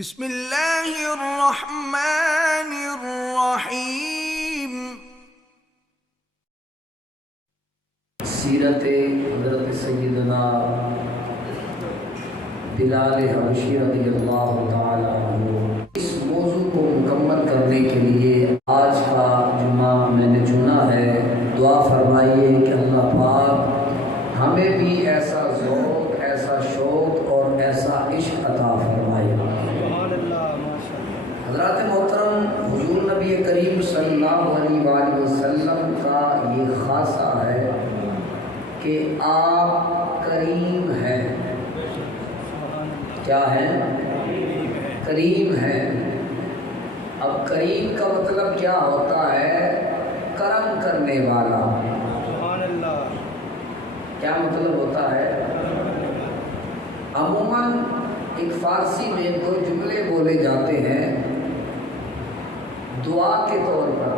بسم اللہ الرحمن الرحیم۔ سیرت حضرت سیدنا بلال حبشی رضی اللہ تعالیٰ عنہ۔ اس موضوع کو مکمل کرنے کے لیے آج کا جمعہ میں نے چنا ہے۔ دعا فرمائیے کہ اللہ پاک ہمیں بھی ایسا ذوق، ایسا شوق اور ایسا عشق عطا فرمائے۔ حضرات محترم، حضور نبی کریم صلی اللہ علیہ وآلہ وسلم کا یہ خاصہ ہے کہ آپ کریم ہیں۔ کیا ہیں؟ کریم ہیں۔ اب کریم کا مطلب کیا ہوتا ہے؟ کرم کرنے والا۔ کیا مطلب ہوتا ہے؟ عموماً ایک فارسی میں دو جملے بولے جاتے ہیں دعا کے طور پر،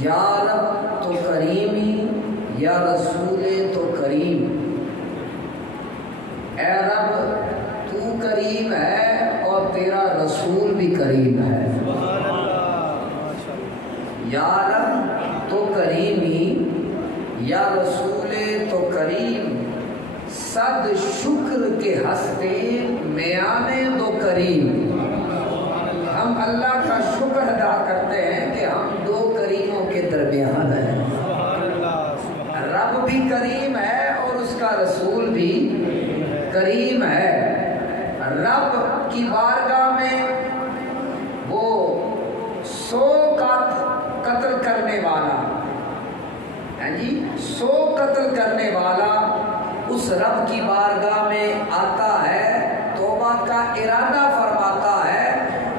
یا رب تو کریمی، یا رسول تو کریم۔ اے رب تو کریم ہے اور تیرا رسول بھی کریم ہے۔ یا رب تو کریمی، یا رسول تو کریم، صد شکر کے ہستے میانے دو کریم۔ ہم اللہ کا شکر ادا کرتے ہیں کہ ہم دو کریموں کے درمیان ہیں۔ رب بھی کریم ہے اور اس کا رسول بھی کریم ہے۔ رب کی بارگاہ میں وہ 100 کا قتل کرنے والا، 100 قتل کرنے والا اس رب کی بارگاہ میں آتا ہے، توبہ کا ارادہ فرماتا ہے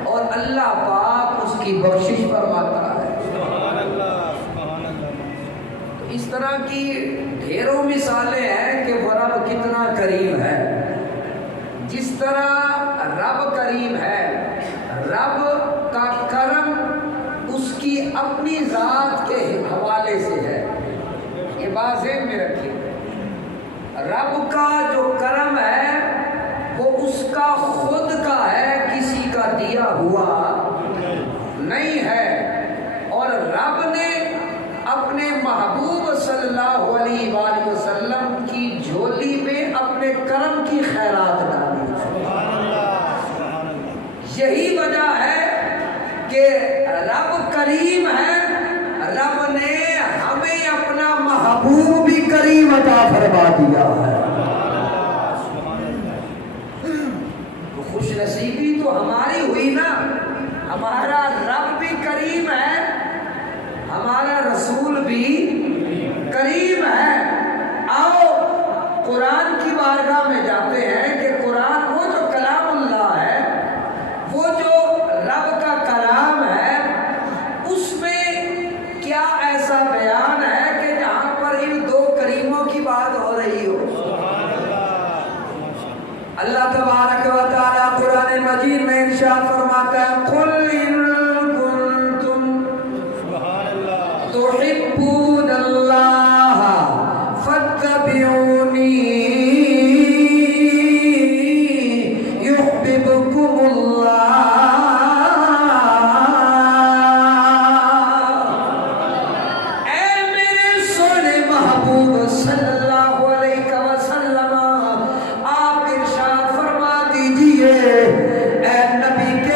اور اللہ پاک اس کی بخشش فرماتا ہے۔ تو اس طرح کی ڈھیروں مثالیں ہیں کہ وہ رب کتنا کریم ہے۔ جس طرح رب کریم ہے، رب کا کرم اس کی اپنی ذات کے حوالے سے ہے۔ یہ بات ذہن میں رکھیے، رب کا جو کرم ہے وہ اس کا خود کا ہے، کسی کا دیا ہوا نہیں ہے۔ اور رب نے اپنے محبوب صلی اللہ علیہ وآلہ وسلم کی جھولی میں اپنے کرم کی خیرات ڈالی۔ یہی وجہ ہے کہ رب کریم ہے، رب نے ہمیں اپنا محبوب بھی کریم عطا فرما دیا ہے۔ تو خوش نصیبی تو ہماری ہوئی نا، ہمارا رب بھی کریم ہے، ہمارا رسول بھی کریم ہے۔ آؤ قرآن کی بارگاہ میں جاتے ہیں کہ قرآن وہ جو کلام اللہ ہے، وہ جو رب کا کلام ہے، اس میں کیا ایسا بیان ہے کہ جہاں پر ان دو کریموں کی بات ہو رہی ہو؟ اللہ تبارک و تعالیٰ قرآن مجید میں ارشاد فرماتا ہے، قُلْ إِن كُنتُمْ تُحِبُّونَ اللَّهَ فَاتَّبِعُونِي يُحْبِبْكُمُ اللَّهُ۔ اے میرے سونے محبوب صلی اللہ علیہ وسلم، آپ ارشاد فرما دیجئے، اے نبی کے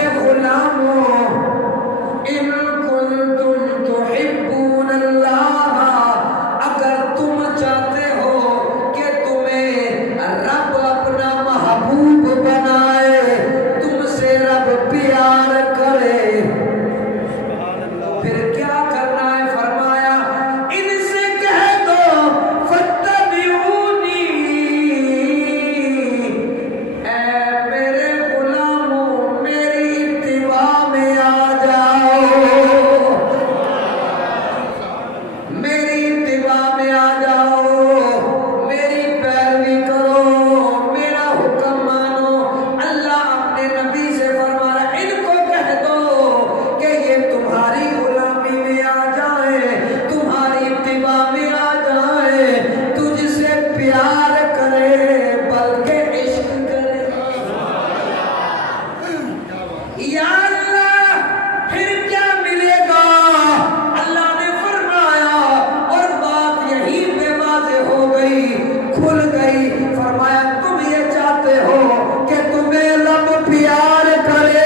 فرمایا تم یہ چاہتے ہو کہ تمہیں رب پیار کرے،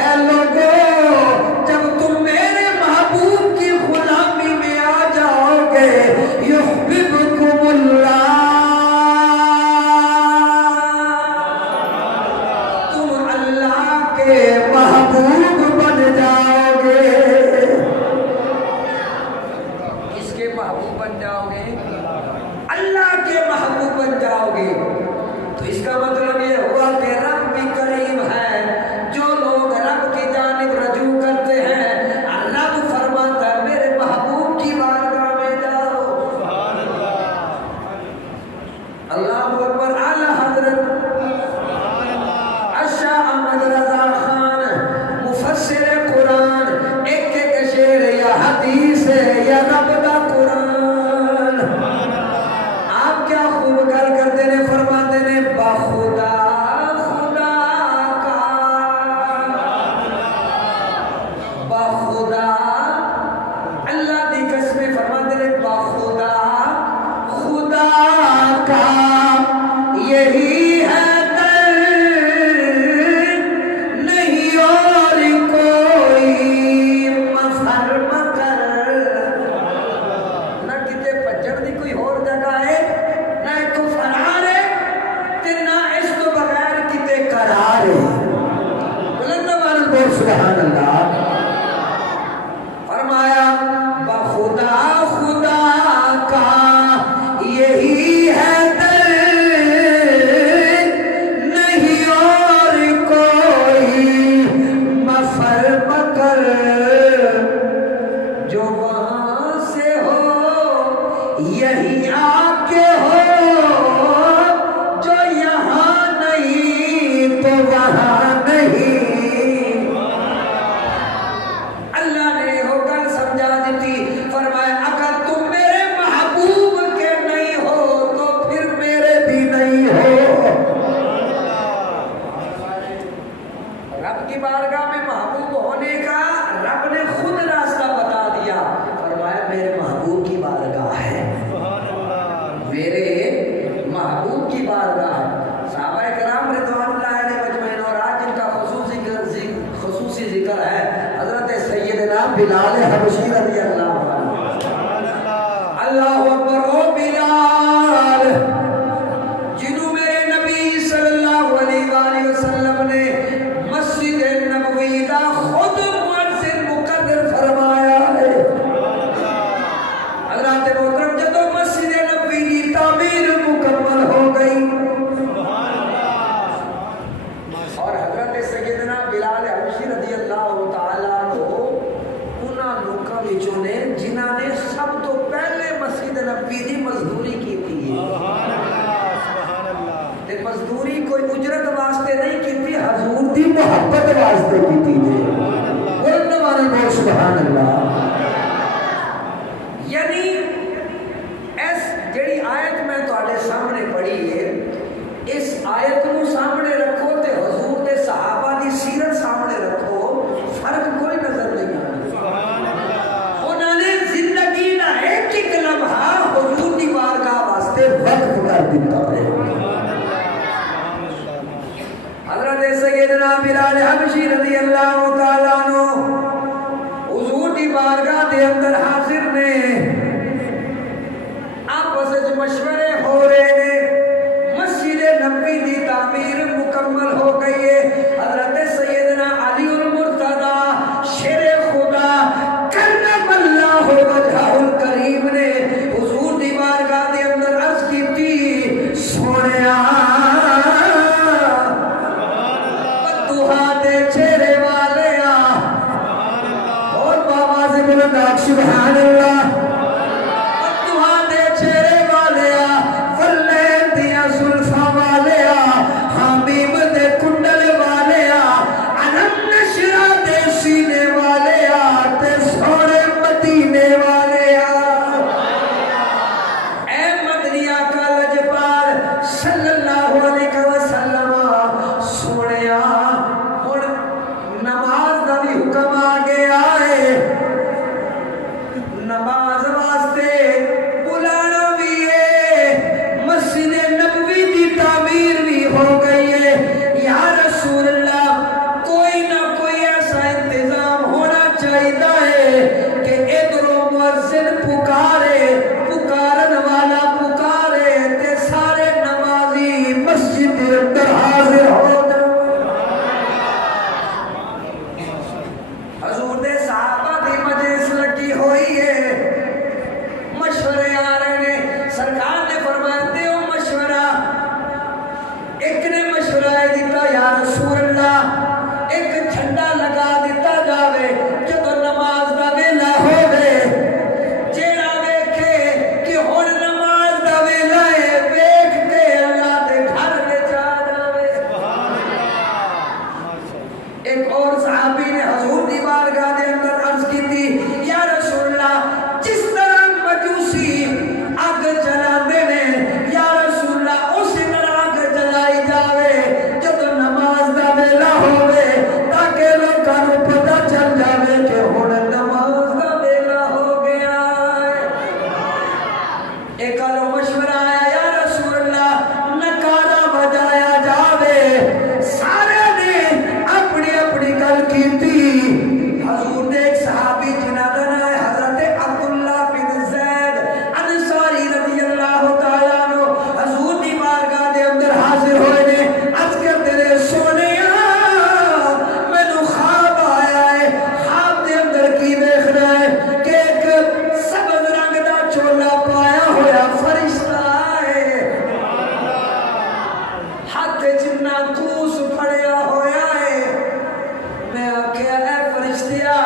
اے لوگوں جب تم میرے محبوب کی غلامی میں آ جاؤ گے یحببکم اللہ، تم اللہ کے محبوب بن جاؤ گے۔ کس کے محبوب بن جاؤ گے؟ اللہ کے محبوب بن جاؤ گے۔ تو اس کا مطلب یہ ہوا کہ رب بھی کریم ہے، جو لوگ رب کی جانب رجوع کرتے ہیں رب فرماتا ہے میرے محبوب کی بارگاہ میں جاؤ۔ اللہ اکبر۔ اعلی حضرت شاہ احمد رضا خان مفسر قرآن ایک ایک شعر یا حدیث یا رب دا قرآن آپ کیا خوب گل کرتے نے، فرماتے نے بخدا خدا کا، بخدا اللہ دی قسمیں فرماتے نے بخدا خدا کا یہی ہے سبحان اللہ۔ فرمایا بخدا خدا کا یہی ہے در، نہیں اور کوئی مفر مگر، جو وہاں سے ہو یہی آ کے ہو، جو یہاں نہیں تو وہاں نہیں۔ فرمایا اگر تم میرے محبوب کے نہیں ہو تو پھر میرے بھی نہیں ہو۔ رب کی بارگاہ میں محبوب ہونے کا رب نے خود راستہ بتا دیا، فرمایا میرے محبوب کی بارگاہ ہے، میرے محبوب کی بارگاہ ہے۔ صحابہ کرام رضوان اللہ علیہ اجمعین اور آج جن کا خصوصی ذکر ہے حضرت سیدنا بلال حبشی رضی اللہ عنہ۔ اللہ اکبر۔ او بلال جنہوں میرے نبی صلی اللہ علیہ وآلہ وسلم نے مسجد نبوی دا خود مؤذن مقرر فرمایا ہے۔ حضرت محترم جدو مسجد نبوی کی تعمیر مکمل ہو گئی اور حضرت سیدنا بلال حبشی رضی اللہ تعالیٰ لوکاں وچوں نے جنہاں نے سب تو پہلے مسجد نبوی دی مزدوری کی تھی۔ سبحان اللہ۔ تے مزدوری کوئی اجرت واسطے نہیں کی تھی، حضور دی محبت واسطے کی تھی۔ بولنے والے بول سبحان اللہ۔ یعنی اس جڑی آیت میں تواڈے سامنے پڑھی ہے، اس آیت نو سامنے رکھو تے حضور دے صحابہ دی سیرت سامنے رکھو، فرق کوئی نظر نہیں آتا۔ ایک ایک لمحہ حضور کی بارگاہ واسطے وقف کر دیتا ہے۔ حضرت سیدنا بلال حبشی رضی اللہ تعالیٰ عنہ حضور کی بارگاہ دے اندر حاضر نے، آپس وچ مشورے ہو رہے نے، مسجد نبوی دی تعمیر مکمل ہو گئی ہے۔ حضرت سیدنا علی المرتضی شیر خدا کرم اللہ وجہہ الکریم نے حضور دی بارگاہ دے اندر عرض کی تھی، سونیا بدوہا دے چہرے والے اور بابا سے بلند سبحان اللہ، بدوہا دے چہرے والے فلے دیا زلفا والے حبیب دے کنڈل والے علم نشرہ دے سینے والے تے سونے مدینے والے اے مدنیہ کا لجپال صلی اللہ علیہ وسلم سونیا ہن نماز دا بھی حکم آ گیا ہے، نماز واسطے بلانا بھی ہے، مسجد نبوی اندر حاضر ہو جاوے۔ حضور دے صحابہ دی مجلس لگی ہوئی ہے، مشورے آ رہے نے، سرکار نے فرمایا دیو مشورہ۔ ایک نے مشورہ دیتا یا رسول اللہ ایک جھنڈا لگا دیتا جاوے جب نماز دا ویلا ہووے، جیڑا ویکھے کہ ہن نماز دا ویلا ہے ویکھ کے اللہ دے گھر وچ آ جاوے۔ ایک اور صحابی نے حضور دی بارگاہ دے اندر عرض کی تھی یا رسول اللہ جس طرح مجوسی اگ جلاندے نے یا رسول اللہ اسی طرح اگ جلائی جاوے جب نماز دا ویلا ہووے تاکہ لوکاں نوں پتہ چل جاوے کہ ہن نماز دا ویلا ہو گیا ہے۔ ایک اور مشورہ آیا یا رسول اللہ نکارا بجایا جاوے، سارے نے اپنی اپنی گل کیتی۔ حضور نے ایک صحابی جنہاں دا نام ہے حضرت عبداللہ بن زید انصاری رضی اللہ تعالیٰ عنہ، حضور دی بارگاہ دے اندر حاضر ہوئے نے، عرض کرتے نے سونیا مینوں خواب آیا ہے، خواب دے اندر کی ویکھنا ہے کہ ایک سبز رنگ دا چولا پایا ہوا فرشتہ ہے، ہاتھ جنہ کوس پھڑیا ہویا ہے۔ میں آکھیا اے فرشتیا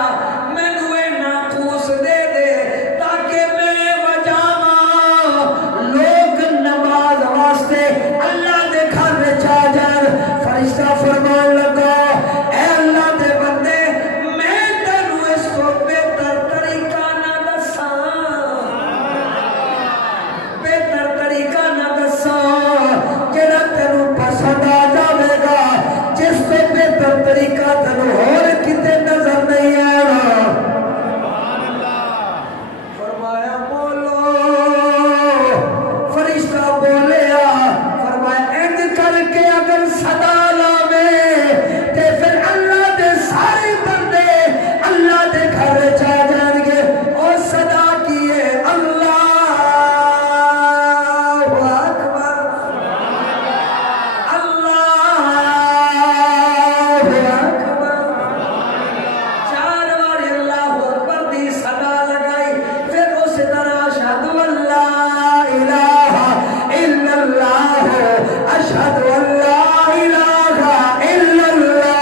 مینوں اے ناقوس دے دے تاکہ میں وجاواں لوگ نماز واسطے اللہ دے گھر وچ آ جان۔ فرشتہ فرمان لگا اے اللہ دے بندے میں تینوں اس کو بہتر طریقہ نہ دساں، بہتر طریقہ نہ دساں جڑا تینوں پسند آ جاوے گا، جس کو بہتر طریقہ تینوں ہور کتے نظر نہیں آنا۔ فرمایا بولو، فرشتہ بولیا، فرمایا انج کر کے اگر صدا لاوے تے پھر اللہ دے سارے بندے اللہ دے گھر وچ آ جان گے۔ اور صدا کیے اللہ اکبر، اللہ اکبر، چار بار اللہ اکبر دی صدا لگائی، پھر اس طرح اشہد ان لا الہ الا اللہ، اشہد ان لا الہ الا اللہ،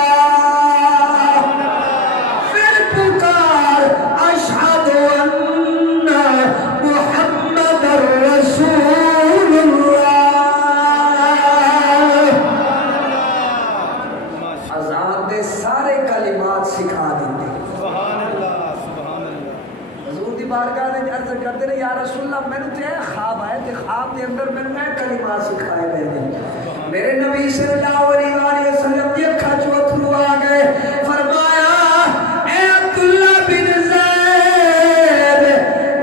پھر پکار اشہد ان محمد رسول اللہ۔ اذان دے سارے کلمات سکھا دیتے۔ حضور دی بارگاہ میں عرض کرتے ہیں یا رسول اللہ میں نے خواب آئے تے خواب دے اندر میں نے کلمات سکھائے گئے ہیں۔ میرے نبی صلی اللہ علیہ وآلہ وسلم کی اکھا چوتھرو آ گئے، فرمایا اے عبداللہ بن زید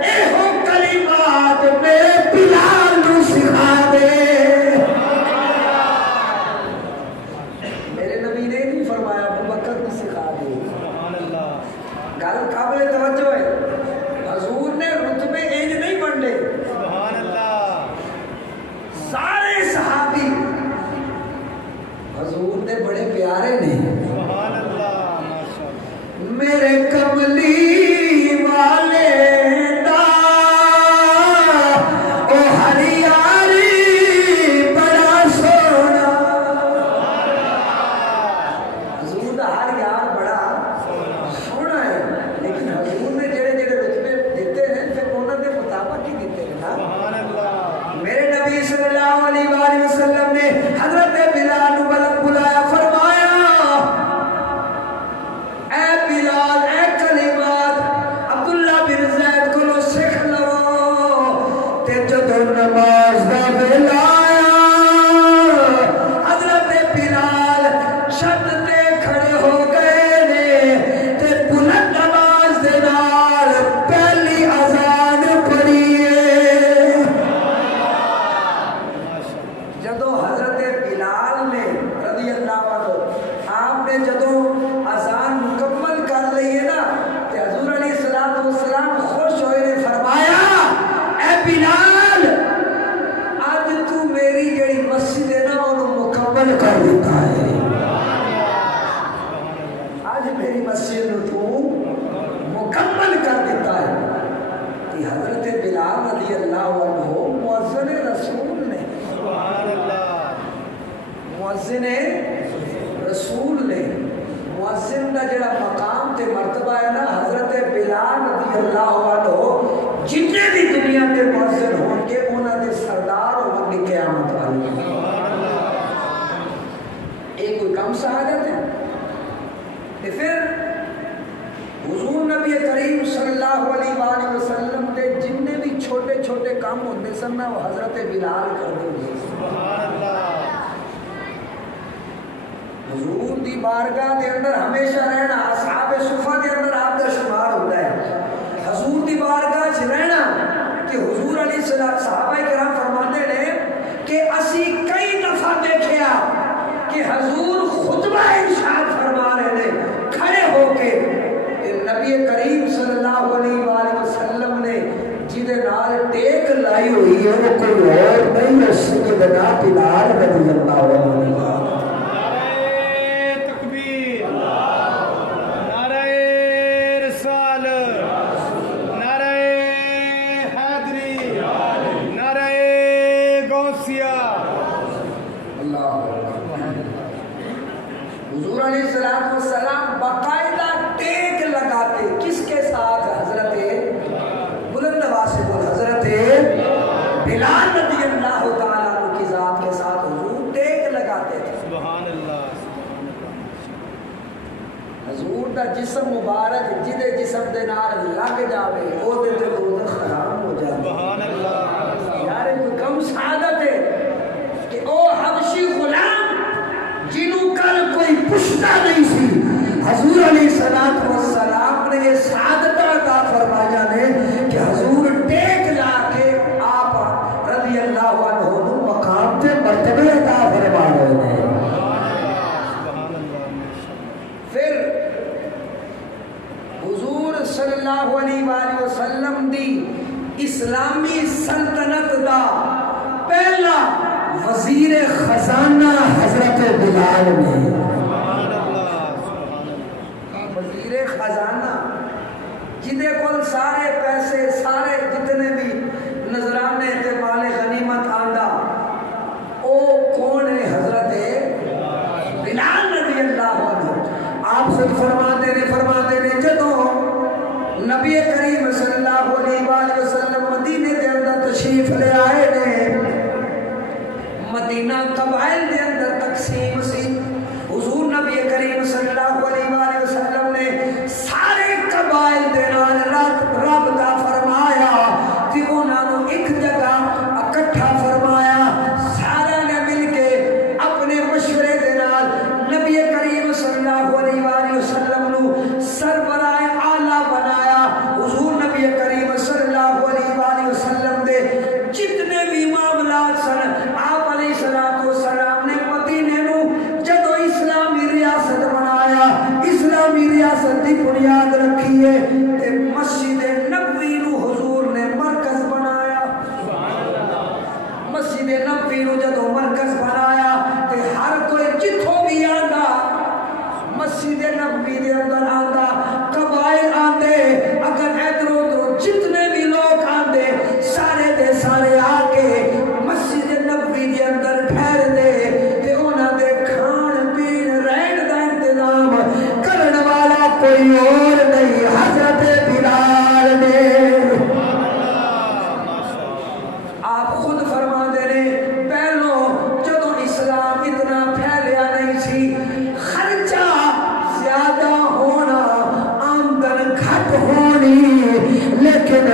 اے ہو کلمات میرے بلال نو سکھا دے۔ میرے نبی نے نہیں فرمایا ابو بکر کو سکھا دے۔ گل قابل توجہ ہے، حضور نے رتبے انج نہیں بنڈے، سارے صحابی حضور دے بڑے پیارے نے۔ میرے کملی والے دا او ہریاری بڑا سونا، حضور دا ہر یار بڑا سونا ہے، لیکن حضور نے جڑے جڑے رتبے دیتے ہیں پھر انہوں نے مطابق ہی دیتے ہیں نا۔ میرے نبی صلی اللہ علیہ وآلہ وسلم نے حضرت بلال کو بلایا، فرمایا اے بلال اے کلمات عبداللہ بن زید کو سکھ لو تے جدو نماز دا ویلا آیا حضرت بلال چھت تے کھڑے ہو گئے نے تے بلند آواز دے نال پہلی اذان پڑھی ہے۔ جدو حضرت بلال نے رضی اللہ عنہ آپ نے جدو اذان مکمل کر لی ہے نا تے حضور علیہ السلام خوش ہوئے نے، فرمایا اے بلال آج تو میری جڑی مسجد ہے نا انہوں مکمل مکمل کر دیتا ہے. آج میری مسجد تو مکمل کر دیتا ہے کہ حضرت بلال رضی اللہ عنہ مؤذن رسول نے، مؤذن رسول نے، مؤذن کا جڑا مقام تے مرتبہ ہے نا، حضرت بلال رضی اللہ عنہ جتنے بھی دنیا کے مؤذن ہوں گے انہاں دے سردار ہوں گے قیامت والی. ایک کوئی کم سعادت ہے. پھر حضور نبی کریم صلی اللہ علیہ وآلہ وسلم کے جتنے بھی چھوٹے چھوٹے کام ہوتے سن وہ حضرت بلال کر دیں. حضور دی بارگاہ دے اندر ہمیشہ رہنا اصحاب صفہ دے اندر آپ کا شمار ہوتا ہے. حضور دی بارگاہ چ رہنا کہ حضور علیہ السلام صحابہ کرام فرماتے ہیں کہ اسی کئی دفعہ دیکھیا کہ حضور خطبہ ارشاد فرما رہے ہیں کھڑے ہو کے نبی کریم صلی اللہ علیہ وآلہ وسلم نے جدے نال ٹیک لائی ہوئی ہے وہ کوئی اور نہیں ہے سیدنا بلال رضی اللہ عنہ. حضور علیہ السلام باقاعدہ ٹیک لگاتے کس کے ساتھ؟ حضرت بلند آواز سے بول حضرت بلال رضی اللہ تعالیٰ عنہ کی ذات کے ساتھ حضور ٹیک لگاتے تھے. سبحان اللہ. حضور دا جسم مبارک جدے جسم دے نال لگ جاوے او دے تے دوزخ حرام ہو جائے. سبحان اللہ. یار کوئی کم سعادت ہے کہ او حبشی غلام جنہوں کل کوئی پوچھتا نہیں سی حضور علیہ السلام نے یہ سعادت عطا فرمایا نے کہ حضور ٹیک لا کے آپ رضی اللہ عنہ مقام تے مرتبہ عطا فرما رہے ہیں. پھر حضور صلی اللہ علیہ وآلہ وسلم دی اسلامی سلطنت دا پہلا وزیر خزانہ حضرت بلال نے. وزیر خزانہ جدے کل سارے پیسے سارے جتنے بھی نذرانے تے مال غنیمت آندا او کون ہے؟ حضرت بلال رضی اللہ عنہ. آپ سے فرماتے نے جدوں نبی کریم صلی اللہ علیہ وآلہ وسلم مدینے دے اندر تشریف لے آئے نے، مدینہ قبائل دے اندر تقسیم سی. حضور نبی کریم صلی اللہ علیہ وآلہ وسلم نے سارے قبائل دے نال رابطہ فرمایا کہ انہاں نوں ایک جگہ اکٹھا فرمایا. سارے نے مل کے اپنے مشورے دے نال نبی کریم صلی اللہ علیہ وآلہ وسلم نوں سربراہ اعلیٰ بنایا. حضور نبی کریم صلی اللہ علیہ وآلہ وسلم دے جتنے بھی معاملات سن آپ علیہ السلام نے مدینے نو جدو اسلامی ریاست بنایا، اسلامی ریاست دی بنیاد رکھی ہے تے مسجد نبوی نو حضور نے مرکز بنایا. مسجد نبوی نو جدو مرکز بنایا تے ہر کوئی جتھوں بھی آندا مسجد نبوی دے اندر آندا، قبائل آندے، اگر ادھر ادھر جتنے بھی لوگ آندے سارے دے سارے آ کے مسجد نبوی دے اندر ٹھہر دے تے انہاں دے کھان پین رہن دا انتظام کرن والا کوئی اور نہیں حضرت بلال نے. آپ خود فرما دے رہے پہلو جدو اسلام اتنا پھیلیا نہیں سی، خرچہ زیادہ ہونا آمدن گھٹ ہونی، لیکن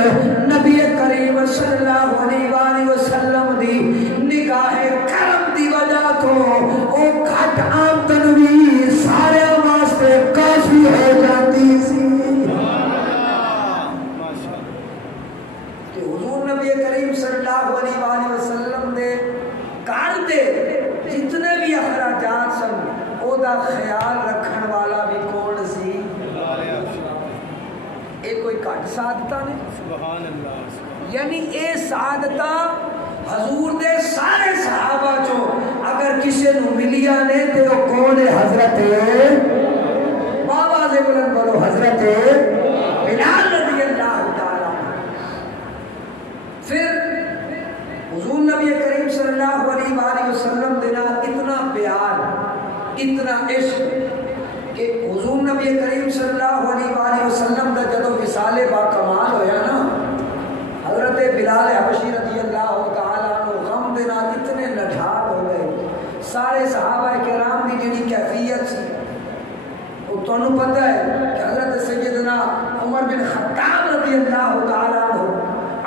نبی کریم صلی اللہ علیہ وآلہ وسلم دی نگاہ کرم دی وجہ تو او گھٹ آمدن بھی سارے واسطے کافی ہو جاتی سی. کہ حضور نبی کریم صلی اللہ علیہ وآلہ وسلم دے گھر دے جتنے بھی اخراجات سن او دا خیال رکھن والا بھی کون سی؟ ایک کوئی کٹ سعادتہ نے. سبحان اللہ. یعنی اے سعادتہ حضور دے سارے صحابہ چو اگر کسی نو ملیا نے تے وہ کون ہے؟ حضرت بابا سے بلند بولو، حضرت بلال رضی اللہ تعالیٰ۔ پھر حضور نبی کریم صلی اللہ علیہ وآلہ وسلم دینا اتنا پیار، اتنا عشق کہ حضور نبی کریم صلی اللہ علیہ وآلہ وسلم دا جدو وصال با کمال ہویا نا، حضرت بلال حبشی رضی اللہ تعالیٰ عنہ غم دینا اتنے نڈھال ہو گئے۔ سارے صحابہ کرام دی جڑی کیفیت سی وہ تو انہوں پتہ ہے کہ حضرت سیدنا عمر بن خطاب رضی اللہ تعالیٰ عنہ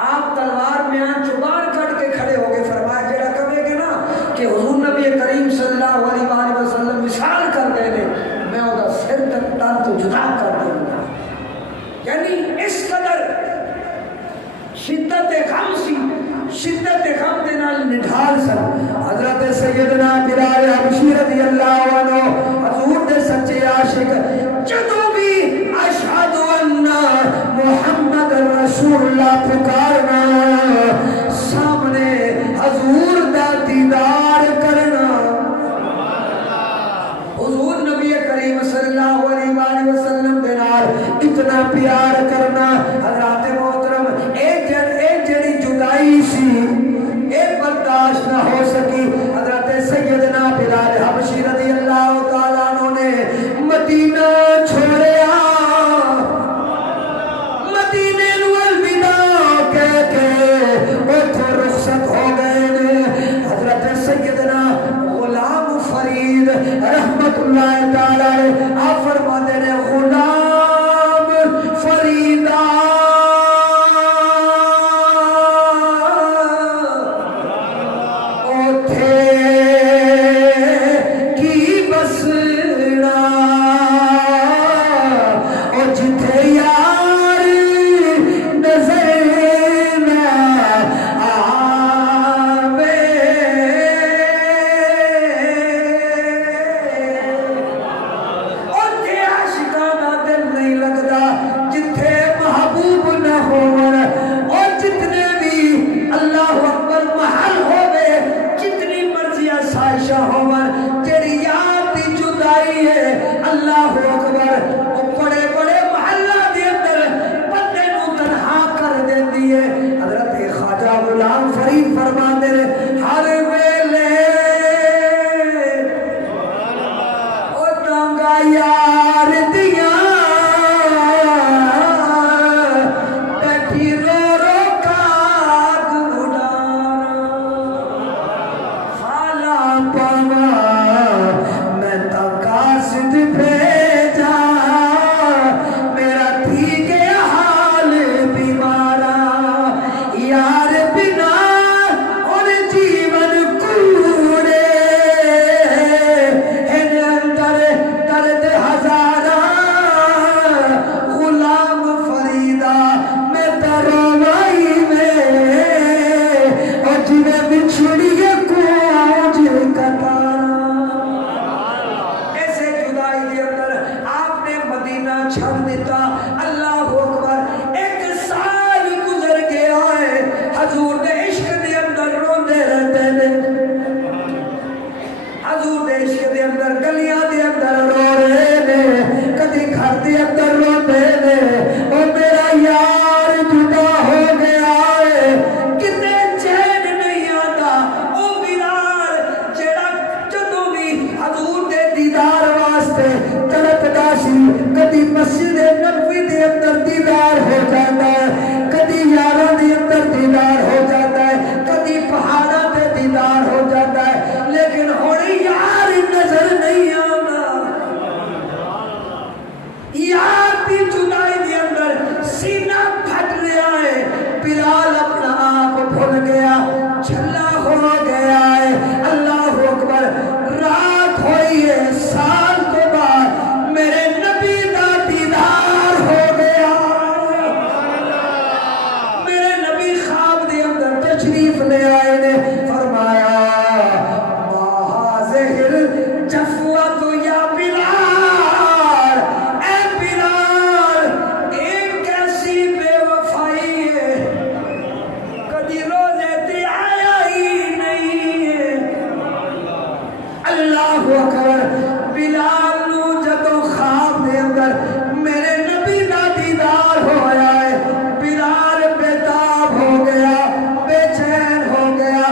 آپ تلوار میں آن چبار کٹ کے کھڑے ہو گئے، فرمایا جڑا کہے گے نا کہ حضور نبی کریم صلی اللہ علیہ وآلہ وسلم مثال کر دے نے، میں وہ سر تک تن تو جدا کر دوں گا۔ یعنی اس قدر شدت غم سی، شدت غم دے نال نڈھال سن۔ حضرت سیدنا بلال حبشی رضی اللہ عنہ حضور دے سچے عاشق، جدوں بھی اشہد ان محمد رسول اللہ پکارنا، سامنے حضور دا دیدار کرنا، حضور نبی کریم صلی اللہ علیہ وآلہ وسلم دے نال اتنا پیار کرنا۔ حضرات محترم اے جڑی جدائی سی اے برداشت نہ ہو سکی۔ حضرت سیدنا بلال حبشی رضی اللہ تعالیٰ عنہ نے مدینہ چھوڑیا، مدینے نو الوداع کہہ کے اتھوں رخصت ہو گئے نے۔ حضرت سیدنا غلام فرید رحمت اللہ تعالی آپ فرماتے نے غلام فریدہ سال تو بعد اللہ اکبر بلال نو جدو خواب دے اندر میرے نبی دا دیدار ہویا ہے بلال بیتاب ہو گیا بے چین ہو گیا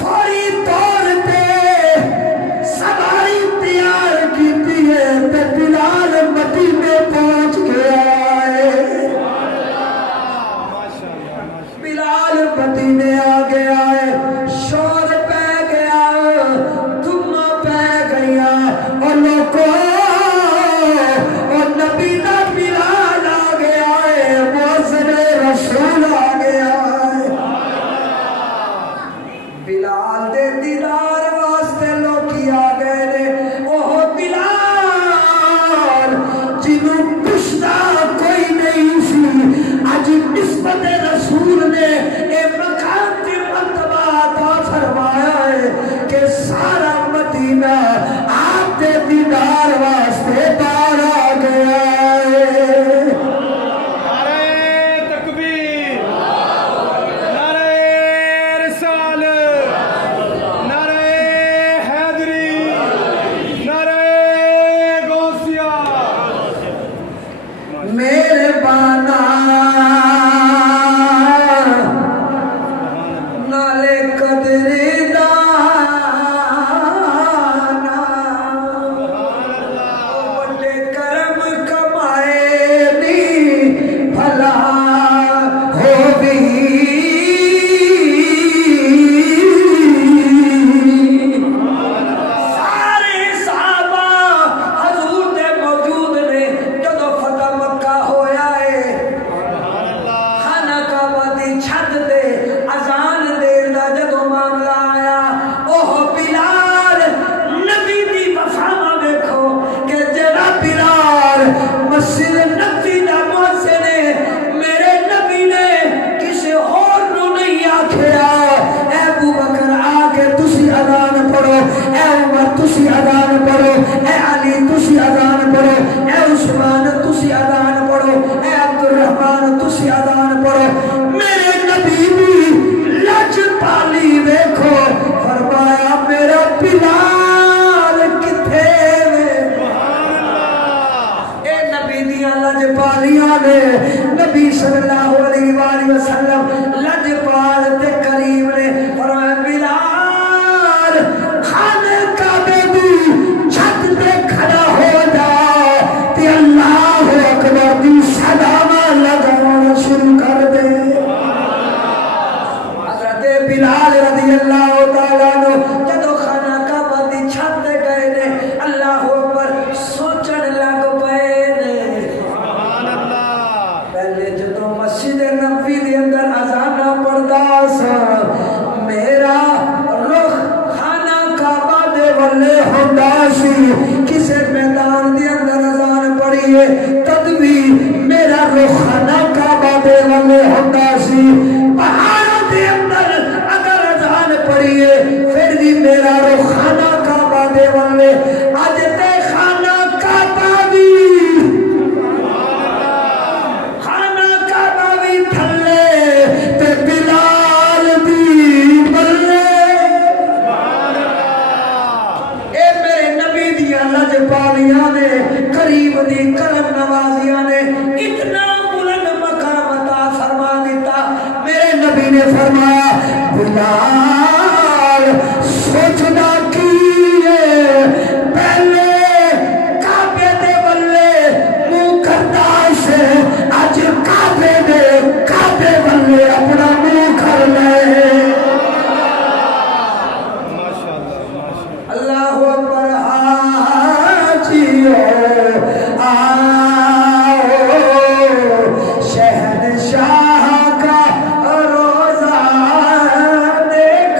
فوری طور پہ سواری تیار کی ہے تے بلال مدینے پہنچ گیا ہے بلال مدینے آ گیا ہے شور پہ گیا دھما پہ گیا اور لوگوں اور نبی دا بلال آ گیا ہے مؤذن رسول آ گیا ہے بلال دے دیدار واسطے لوکی آ گئے نے اوہ بلال جنہوں پشتا کوئی نہیں سی آج نسبت رسول نے اے مقام کی مرتبہ عطا فرمایا ہے کہ سارا مدینہ آپ دے دیدار واسطے بار آ گیا ہے نعرہ تکبیر، نعرہ رسالت، نعرہ حیدری، نعرہ غوثیہ. میرے بانا نالے قدر دانا بڑے کرم کمائے نی بھلا ہو بھی سارے صحابہ حضور دے موجود نے جدو فتح مکہ ہویا ہے خانہ کعبہ دی چھت دے اذان دین دا جدو معاملہ آیا اوہ بلال نبی دی وفا دیکھو کہ جڑا بلال مسجد نبی دا مؤذن ہے میرے نبی نے کسی اور نو نہیں آکھیا اے ابو بکر آ کے تسی اذان پڑھو اے عمر تسی اذان پڑھو اے علی تسی اذان پڑھو اے عثمان تسی اذان پڑھو اے عبد الرحمن تسی اذان پڑھو میرے نبی بھی لج پالی دیکھو فرمایا میرا بلال کتھے اے نبی دیاں لج پالیاں نے نبی صلی اللہ علیہ وآلہ وسلم لج پال تے کریم نے فرمایا بلال خانے کعبے دی چھت تے کھڑا ہو جا تے اللہ اکبر دی صداواں لگانا شروع کر دے حضرت بلال رضی اللہ تعالیٰ عنہ جدو خانہ کعبہ دی چھت تے گئے نے اللہ اکبر سوچن لگ پئے نے پہلے جدو مسجد نبوی دے اندر اذان پڑھدا سا میرا رخ خانہ کعبہ دے والے ہوندا سی کسے میدان دے اندر اذان پڑھیے تد بھی میرا رخ خانہ کعبہ دے والے ہوندا سی پہاڑوں دے اندر اگر اذان پڑھیے پھر بھی میرا رخ خانہ کعبہ دے والے اج تے خانہ کعبہ بھی تھلے تے بلال دی بلے اے میرے نبی دیاں لج پالیاں نے قریب دی کرم نوازیاں نے اتنا بلند مقام عطا فرما دیتا میرے نبی نے فرمایا بلال سوچنا کیے پہلے کعبے دے بلے منہ کرتا سے آج کعبے بلے اپنا منہ کر لے اللہ اکبر حاجیو آؤ شہنشاہ کا روزہ دیکھ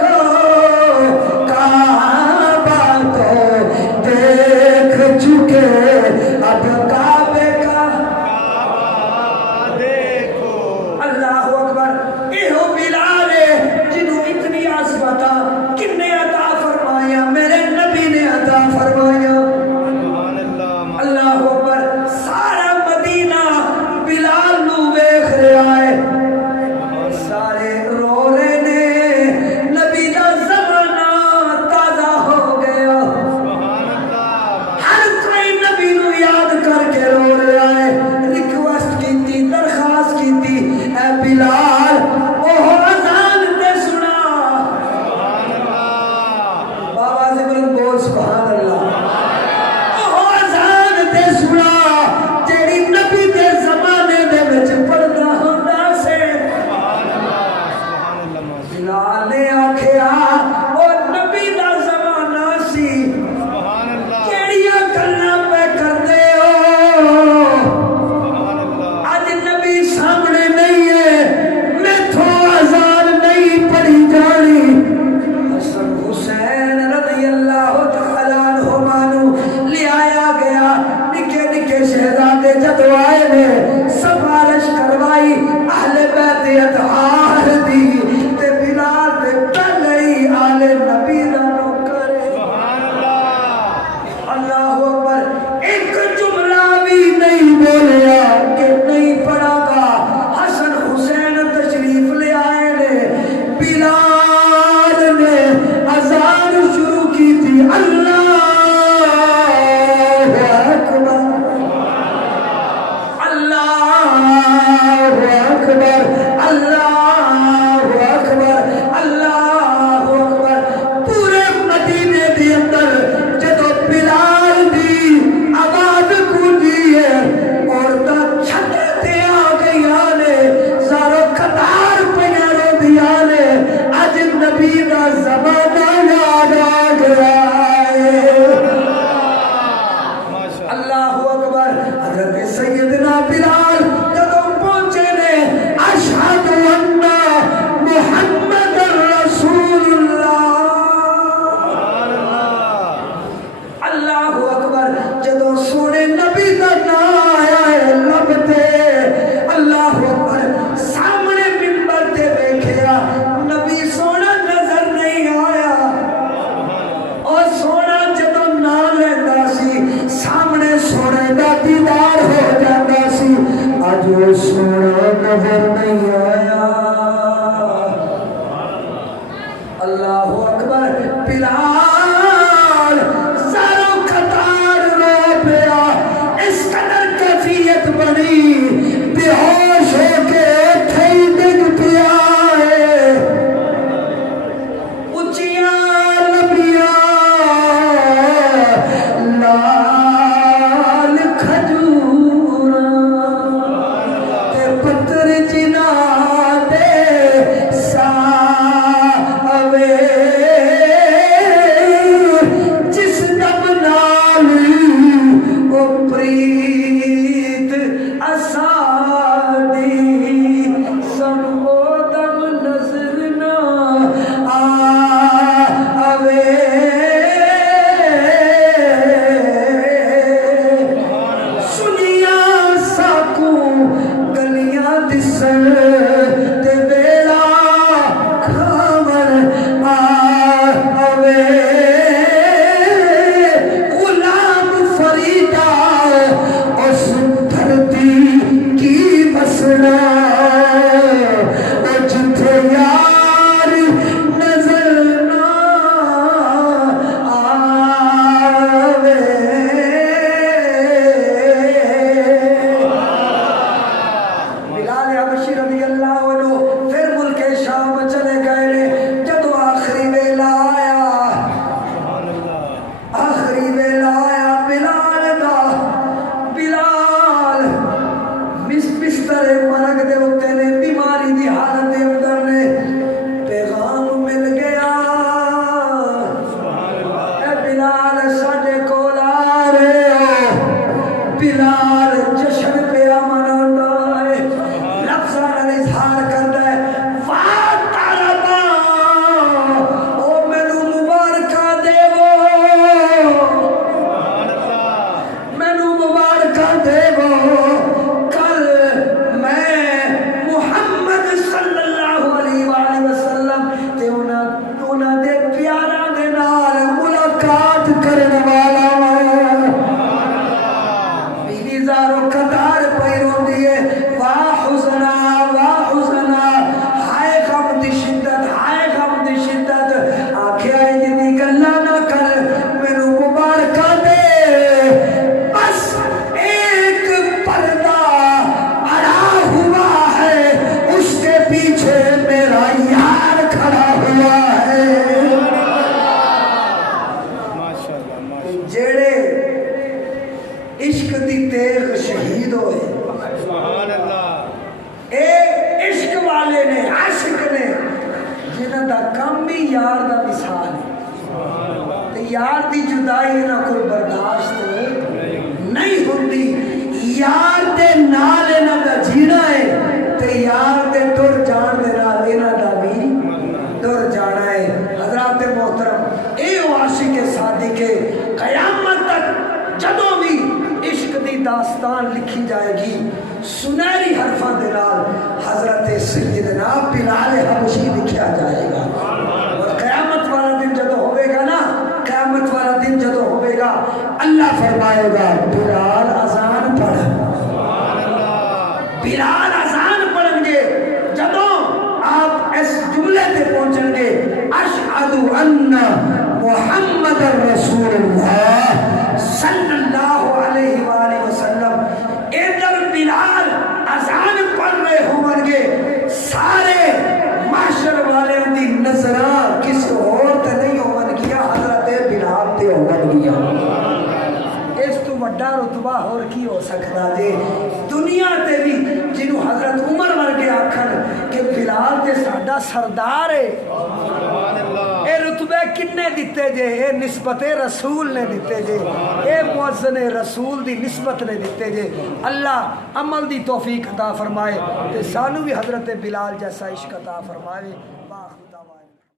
کرنے والا بیوی زارو قطار پیروں دیے واہ حزنا ہائے غم دی شدت آنکھیں آئی جنی گلہ نہ کر میرے مبارکہ دے بس ایک پردہ اڑا ہوا ہے اس کے پیچھے میرا یار کھڑا ہوا ہے جیڑے عشق دی تیغ شہید ہوئے سبحان اللہ اے عشق والے نے عاشق نے جنہاں دا کم بھی یار دا مثال ہے تے یار دی جدائی نہ کوئی برداشت نہیں ہوندی یار دے نال انہاں دا جینا ہے تے یار دے ٹر جان دے نال انہاں دا بھی ٹر جانا ہے حضرات محترم اے عاشق صادق قیامت تک جدوں بھی عشق دی داستان لکھی جائے گی سنہری حرفاں دے نال حضرت سیدنا بلال حبشی لکھیا جائے گا اور قیامت والا دن جدو ہوئے گا نا قیامت والا دن جدو ہوئے گا اللہ فرمائے گا بلال اذان پڑھ بلال اذان پڑھیں گے جدو آپ اس جملے پہ پہنچیں گے اشہد ان محمد رسول اللہ صلی اللہ علیہ وآلہ وسلم ادھر بلال اذان پڑھ رہے ہوں گے سارے معاشر والے دی نظران کس اور تے نہیں ہون گیا حضرت بلال تے ہون گیا اس تو بڑا رتبہ اور کی ہو سکتا جے دنیا تے بھی جنہوں حضرت عمر ورگے آکھن کہ بلال تے ساڈا سردار ہے اے رتبے کنے دیتے جے اے نسبت رسول نے دیتے جے اے مؤذن رسول دی نسبت نے دیتے جے اللہ عمل دی توفیق عطا فرمائے تے سانو بھی حضرت بلال جیسا عشق عطا فرمائے